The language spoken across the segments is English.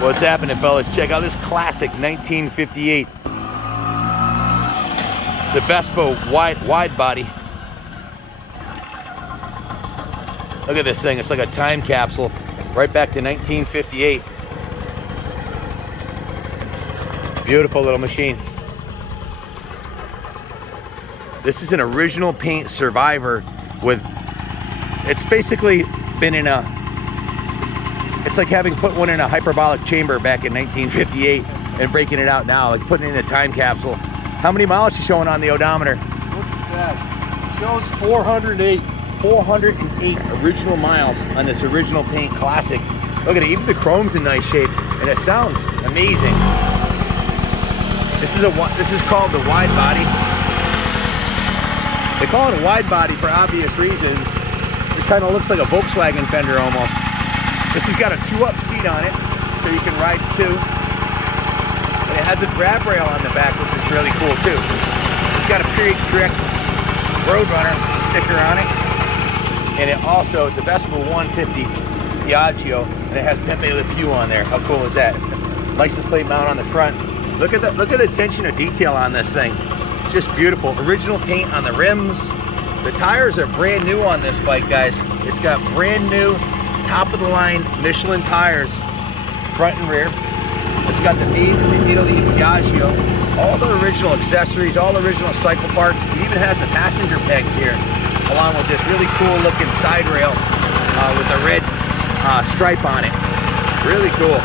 What's happening, fellas? Check out this classic 1958. It's a Vespa wide body. Look at this thing. It's like a time capsule right back to 1958. Beautiful little machine. This is an original paint Survivor with, it's basically been in a, it's like having put one in a hyperbolic chamber back in 1958 and breaking it out now, like putting it in a time capsule. How many miles is she showing on the odometer? Look at that. It shows 408. 408 original miles on this original paint classic. Look at it, even the chrome's in nice shape, and it sounds amazing. This is called the wide body. They call it a wide body for obvious reasons. It kind of looks like a Volkswagen fender almost. This has got a 2-up seat on it, so you can ride 2. And it has a grab rail on the back, which is really cool too. It's got a period correct Roadrunner sticker on it. And it also, it's a Vespa 150 Piaggio, and it has Pepe Le Pew on there. How cool is that? License plate mount on the front. Look at the attention to detail on this thing. It's just beautiful. Original paint on the rims. The tires are brand new on this bike, guys. It's got brand new, top of the line Michelin tires, front and rear. It's got the Made in Italy Piaggio. All the original accessories, all the original cycle parts. It even has the passenger pegs here, along with this really cool looking side rail with the red stripe on it. Really cool.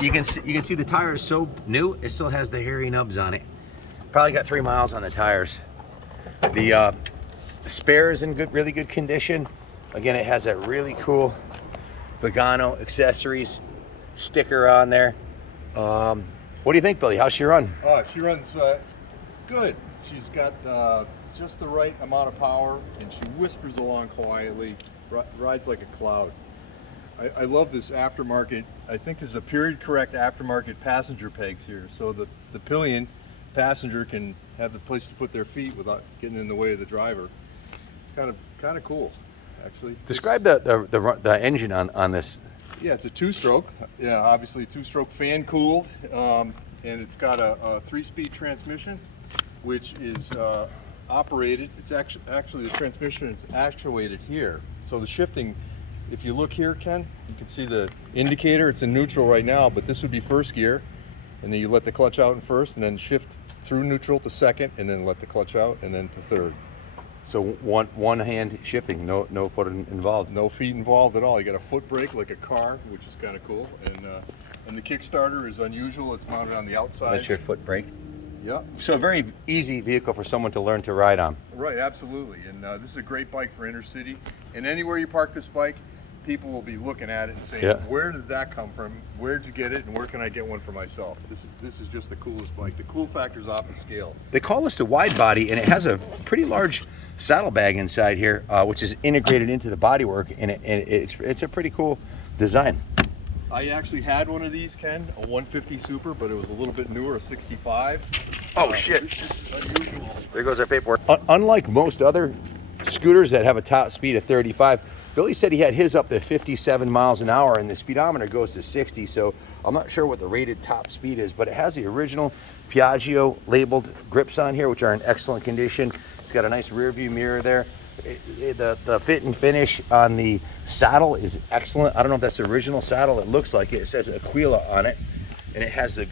You can see the tire is so new, it still has the hairy nubs on it. Probably got 3 miles on the tires. The spare is in really good condition. Again, it has that really cool Vigano accessories sticker on there. What do you think, Billy? How's she run? Oh, she runs good. She's got just the right amount of power, and she whispers along quietly, rides like a cloud. I love this aftermarket. I think this is a period correct aftermarket passenger pegs here, so the pillion passenger can have a place to put their feet without getting in the way of the driver. It's kind of cool, actually. Describe the engine on this. Yeah, it's a 2-stroke. Yeah, obviously 2-stroke fan cooled, and it's got a 3-speed transmission, which is operated. It's actually the transmission is actuated here. So the shifting, if you look here, Ken, you can see the indicator. It's in neutral right now, but this would be first gear, and then you let the clutch out in first, and then shift through neutral to second, and then let the clutch out, and then to third. So one hand shifting, no foot involved. No feet involved at all. You got a foot brake like a car, which is kind of cool, and the Kickstarter is unusual. It's mounted on the outside. That's your foot brake. Yeah. So a very easy vehicle for someone to learn to ride on. Right, absolutely. And this is a great bike for inner city. And anywhere you park this bike, people will be looking at it and saying, where did that come from? Where'd you get it? And where can I get one for myself? This is just the coolest bike. The cool factor's off the scale. They call this a wide body, and it has a pretty large saddlebag inside here, which is integrated into the bodywork, and it's a pretty cool design. I actually had one of these, Ken, a 150 Super, but it was a little bit newer, a 65. Oh shit! It's unusual. There goes our paperwork. Unlike most other scooters that have a top speed of 35, Billy said he had his up to 57 miles an hour, and the speedometer goes to 60. So I'm not sure what the rated top speed is, but it has the original Piaggio labeled grips on here, which are in excellent condition. It's got a nice rear view mirror there. The fit and finish on the saddle is excellent. I don't know if that's the original saddle. It looks like it. It says Aquila on it, and it has the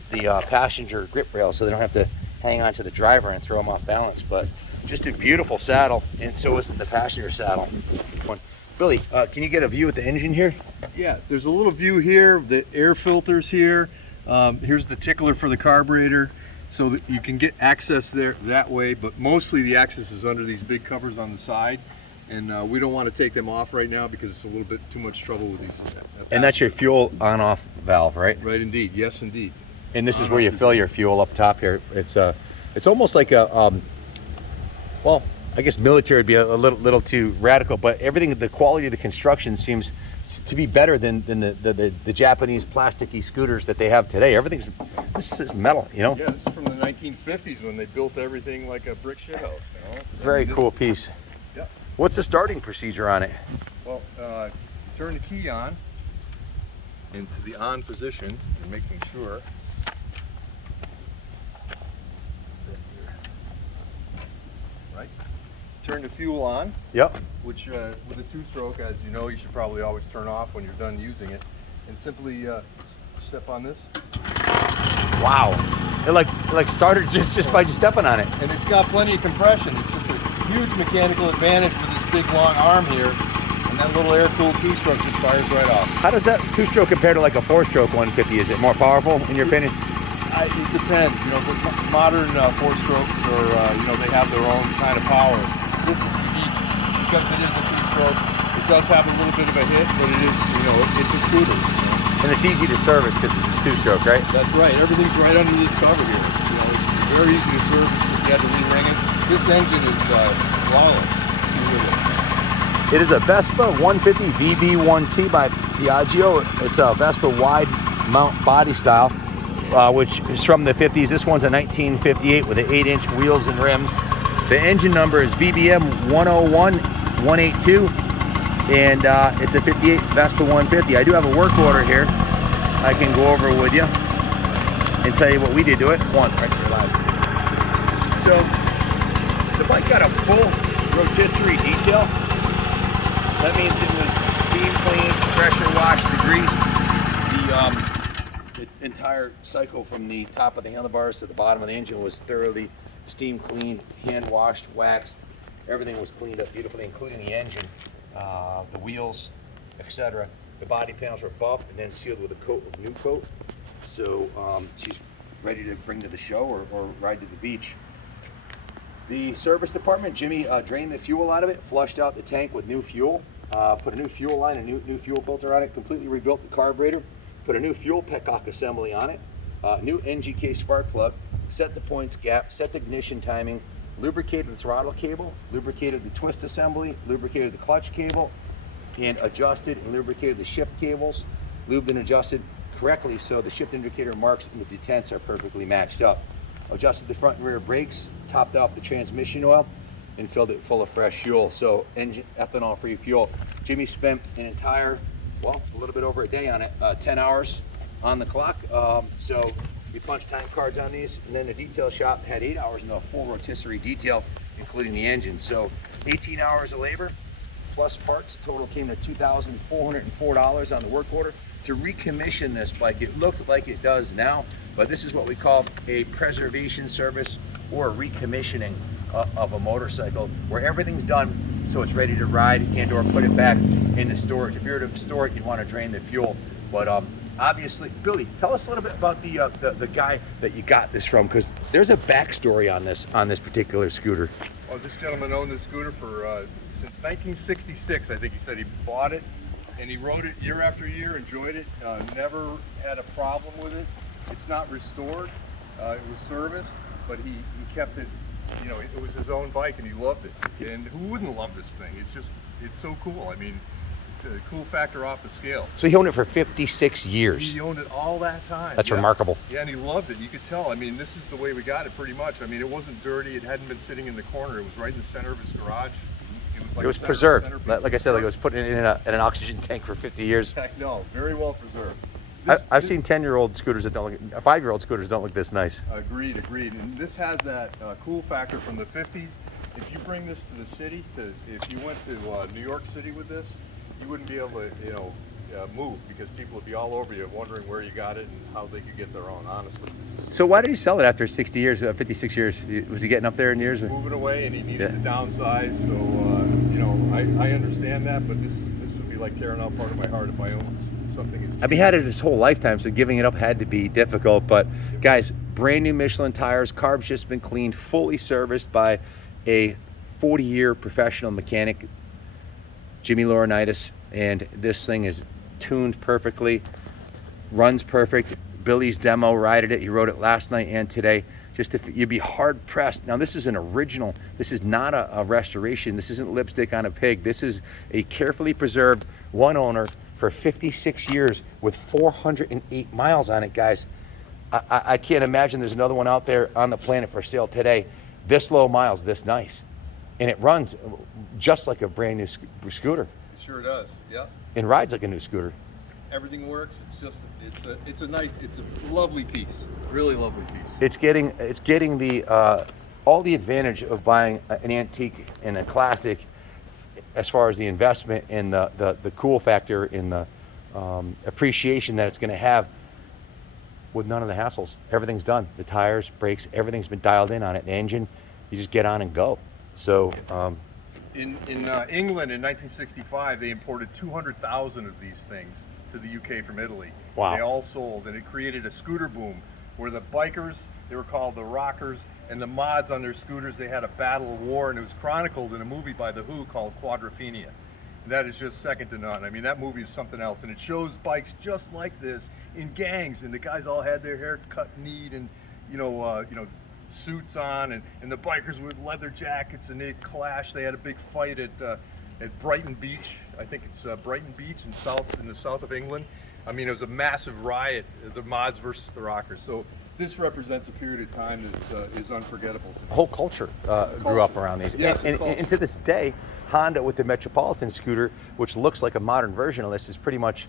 passenger grip rail, so they don't have to hang on to the driver and throw them off balance. But just a beautiful saddle, and so is the passenger saddle. Billy, can you get a view of the engine here? Yeah, there's a little view here. The air filters here. Here's the tickler for the carburetor, so that you can get access there that way, but mostly the access is under these big covers on the side, and we don't want to take them off right now because it's a little bit too much trouble with these. And that's your fuel on-off valve, right? Right, indeed. Yes, indeed. And this is where you fill your fuel up top here. It's almost like a well, I guess military would be a little too radical, but everything, the quality of the construction seems to be better than the Japanese plasticky scooters that they have today. This is metal, you know? Yeah, this is from the 1950s when they built everything like a brick shithouse. You know? Very cool piece. Yeah. What's the starting procedure on it? Well, turn the key on, into the on position and making sure that you're right. Turn the fuel on. Yep. Which with a two-stroke, as you know, you should probably always turn off when you're done using it, and simply step on this. Wow. It like started just by just stepping on it. And it's got plenty of compression. It's just a huge mechanical advantage with this big long arm here, and that little air-cooled two-stroke just fires right off. How does that two-stroke compare to like a four-stroke 150? Is it more powerful in your opinion? It depends. You know, the modern four-strokes, or you know, they have their own kind of power. This is unique because it is a two-stroke. It does have a little bit of a hit, but it is, you know, it's a scooter. And it's easy to service because it's a two-stroke, right? That's right. Everything's right under this cover here. You know, it's very easy to service if you had to re-ring it. This engine is flawless. It is a Vespa 150 VB1T by Piaggio. It's a Vespa wide mount body style, which is from the 50s. This one's a 1958 with the 8-inch wheels and rims. The engine number is VBM 101182, and it's a 58 Vespa 150. I do have a work order here I can go over with you and tell you what we did to it. One, right there live. So the bike got a full rotisserie detail. That means it was steam cleaned, pressure washed, degreased. The entire cycle from the top of the handlebars to the bottom of the engine was thoroughly steam cleaned, hand washed, waxed. Everything was cleaned up beautifully, including the engine, the wheels, etc. The body panels were buffed and then sealed with a coat of new coat. So she's ready to bring to the show or ride to the beach. The service department, Jimmy drained the fuel out of it, flushed out the tank with new fuel, put a new fuel line, a new fuel filter on it, completely rebuilt the carburetor, put a new fuel petcock assembly on it, new NGK spark plug, set the points gap, set the ignition timing, lubricated the throttle cable, lubricated the twist assembly, lubricated the clutch cable, and adjusted and lubricated the shift cables, lubed and adjusted correctly so the shift indicator marks and the detents are perfectly matched up. Adjusted the front and rear brakes, topped off the transmission oil, and filled it full of fresh fuel. So engine ethanol-free fuel. Jimmy spent an entire, well, a little bit over a day on it, 10 hours on the clock. So we punched time cards on these, and then the detail shop had 8 hours in a full rotisserie detail, including the engine. So 18 hours of labor plus parts. Total came to $2,404 on the work order. To recommission this bike, it looked like it does now, but this is what we call a preservation service or a recommissioning of a motorcycle, where everything's done so it's ready to ride and or put it back into storage. If you're to store it, you'd want to drain the fuel. But obviously, Billy, tell us a little bit about the guy that you got this from, because there's a backstory on this particular scooter. Well, this gentleman owned this scooter for since 1966. I think he said he bought it, and he rode it year after year, enjoyed it, never had a problem with it. It's not restored, it was serviced, but he kept it, you know, it was his own bike and he loved it. And who wouldn't love this thing? It's so cool. I mean, it's a cool factor off the scale. So he owned it for 56 years. He owned it all that time. That's remarkable. Yeah, and he loved it. You could tell. I mean, this is the way we got it pretty much. I mean, it wasn't dirty. It hadn't been sitting in the corner. It was right in the center of his garage. Like it was preserved. Like I said, like it was put in an oxygen tank for 50 years. No, very well preserved. I've seen 10-year-old scooters that don't look, 5-year-old scooters don't look this nice. Agreed. And this has that cool factor from the 50s. If you bring this to the city, if you went to New York City with this, you wouldn't be able to, you know, move, because people would be all over you wondering where you got it and how they could get their own, honestly. So why did he sell it after 60 years, 56 years? Was he getting up there in years? Or? Moving away, and he needed to downsize, so, you know, I understand that, but this would be like tearing out part of my heart if I owned something as cheap. I mean, he had it his whole lifetime, so giving it up had to be difficult. But guys, brand new Michelin tires, carbs just been cleaned, fully serviced by a 40-year professional mechanic, Jimmy Laurinaitis, and this thing is tuned perfectly, runs perfect. Billy's demo rided it. He rode it last night and today. Just if you'd be hard pressed. Now this is an original. This is not a restoration. This isn't lipstick on a pig. This is a carefully preserved, one owner for 56 years with 408 miles on it, guys. I can't imagine there's another one out there on the planet for sale today. This low miles, this nice. And it runs just like a brand new scooter. It sure does, yeah. And rides like a new scooter. everything works. It's just, it's a lovely piece, really lovely piece. It's getting the all the advantage of buying an antique and a classic, as far as the investment and the cool factor in the appreciation that it's going to have, with none of the hassles. Everything's done. The tires, brakes, everything's been dialed in on it. The engine, you just get on and go. So. In England in 1965, they imported 200,000 of these things to the UK from Italy. Wow. They all sold, and it created a scooter boom where the bikers, they were called the rockers, and the mods on their scooters, they had a battle of war, and it was chronicled in a movie by The Who called Quadrophenia. And that is just second to none. I mean, that movie is something else, and it shows bikes just like this in gangs, and the guys all had their hair cut neat, and suits on, and the bikers with leather jackets, and they clashed. They had a big fight at Brighton Beach. I think it's Brighton Beach in the south of England. I mean, it was a massive riot, the mods versus the rockers. So this represents a period of time that is unforgettable to me. The whole culture grew up around these. Yes, and to this day, Honda with the Metropolitan scooter, which looks like a modern version of this, is pretty much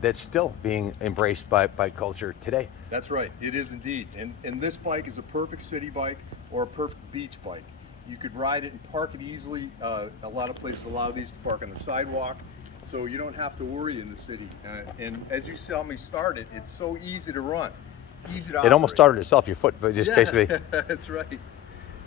that's still being embraced by culture today. That's right, it is indeed. And this bike is a perfect city bike or a perfect beach bike. You could ride it and park it easily. A lot of places allow these to park on the sidewalk, so you don't have to worry in the city. And as you saw me start it, it's so easy to run, easy to operate. It almost started itself, your foot, but just basically. That's right.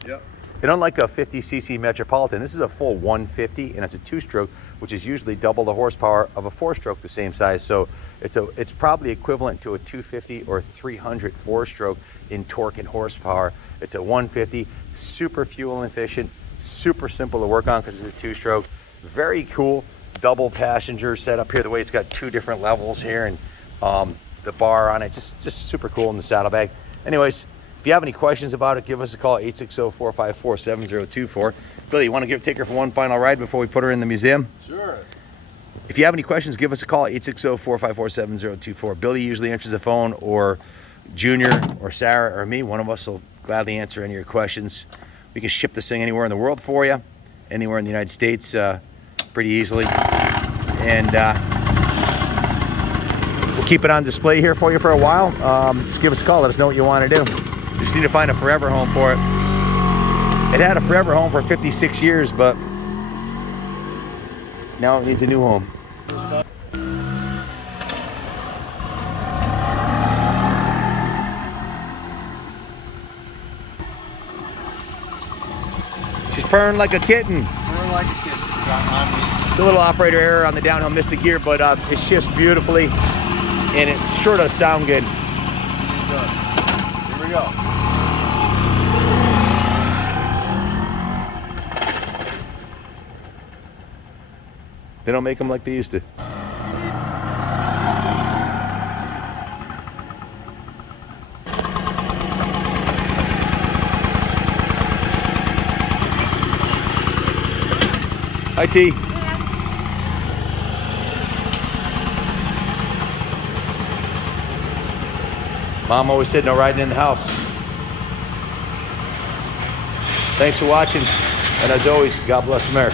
Yep. And unlike a 50cc Metropolitan, this is a full 150, and it's a two-stroke, which is usually double the horsepower of a four-stroke the same size. So it's probably equivalent to a 250 or 300 four-stroke in torque and horsepower. It's a 150, super fuel efficient, super simple to work on because it's a two-stroke. Very cool double passenger setup here. The way it's got two different levels here, and the bar on it, just super cool in the saddlebag. Anyways, if you have any questions about it, give us a call, 860-454-7024. Billy, you want to take her for one final ride before we put her in the museum? Sure. If you have any questions, give us a call, 860-454-7024. Billy usually answers the phone, or Junior or Sarah or me. One of us will gladly answer any of your questions. We can ship this thing anywhere in the world for you, anywhere in the United States, pretty easily. And we'll keep it on display here for you for a while. Just give us a call. Let us know what you want to do. We just need to find a forever home for it. It had a forever home for 56 years, but now it needs a new home. She's purring like a kitten. Purring like a kitten. It's a little operator error on the downhill Mystic gear, but it shifts beautifully, and it sure does sound good. Here we go. They don't make them like they used to. Hi, T. Mom always said no riding in the house. Thanks for watching, and as always, God bless America.